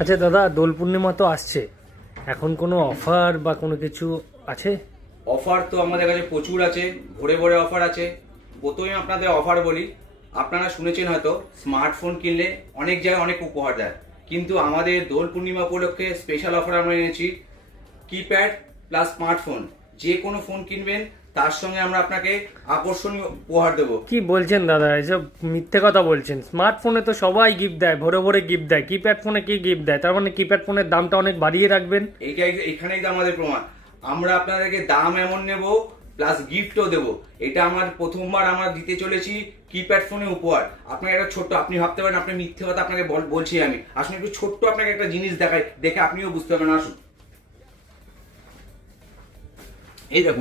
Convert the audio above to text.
আচ্ছা দাদা, দোল পূর্ণিমা তো আসছে, এখন কোনো অফার বা কোনো কিছু আছে? অফার তো আমাদের কাছে প্রচুর আছে, ভরে ভরে অফার আছে। প্রথমে আপনাদের অফার বলি, আপনারা শুনেছেন হয়তো স্মার্টফোন কিনলে অনেক জায়গায় অনেক উপহার দেয়, কিন্তু আমাদের দোল পূর্ণিমা উপলক্ষে স্পেশাল অফার আমরা এনেছি। কিপ্যাড প্লাস স্মার্টফোন, যে কোনো ফোন কিনবেন তার সঙ্গে আমরা আপনাকে আকর্ষণীয় উপহার দেবো। কি বলছেন দাদা, এসব মিথ্যে কথা বলছেন। স্মার্টফোনে তো সবাই গিফট দেয়, ভরে ভরে গিফট দেয়, কিপ্যাড ফোনে কি গিফট দেয়? তার মানে কিপ্যাড ফোনের দামটা অনেক বাড়িয়ে রাখবেন? এখানেই তো আমাদের প্রমাণ। আমরা আপনাদেরকে দাম এমন নেব, প্লাস গিফটও দেবো। এটা আমার প্রথমবার আমরা দিতে চলেছি কিপ্যাড ফোনে উপহার। আপনাকে একটা ছোট্ট, আপনি ভাবতে পারেন আপনি মিথ্যে কথা আপনাকে বলছি আমি, আসলে একটু ছোট্ট আপনাকে একটা জিনিস দেখাই, দেখে আপনিও বুঝতে পারবেন। আসুন, এই দেখুন।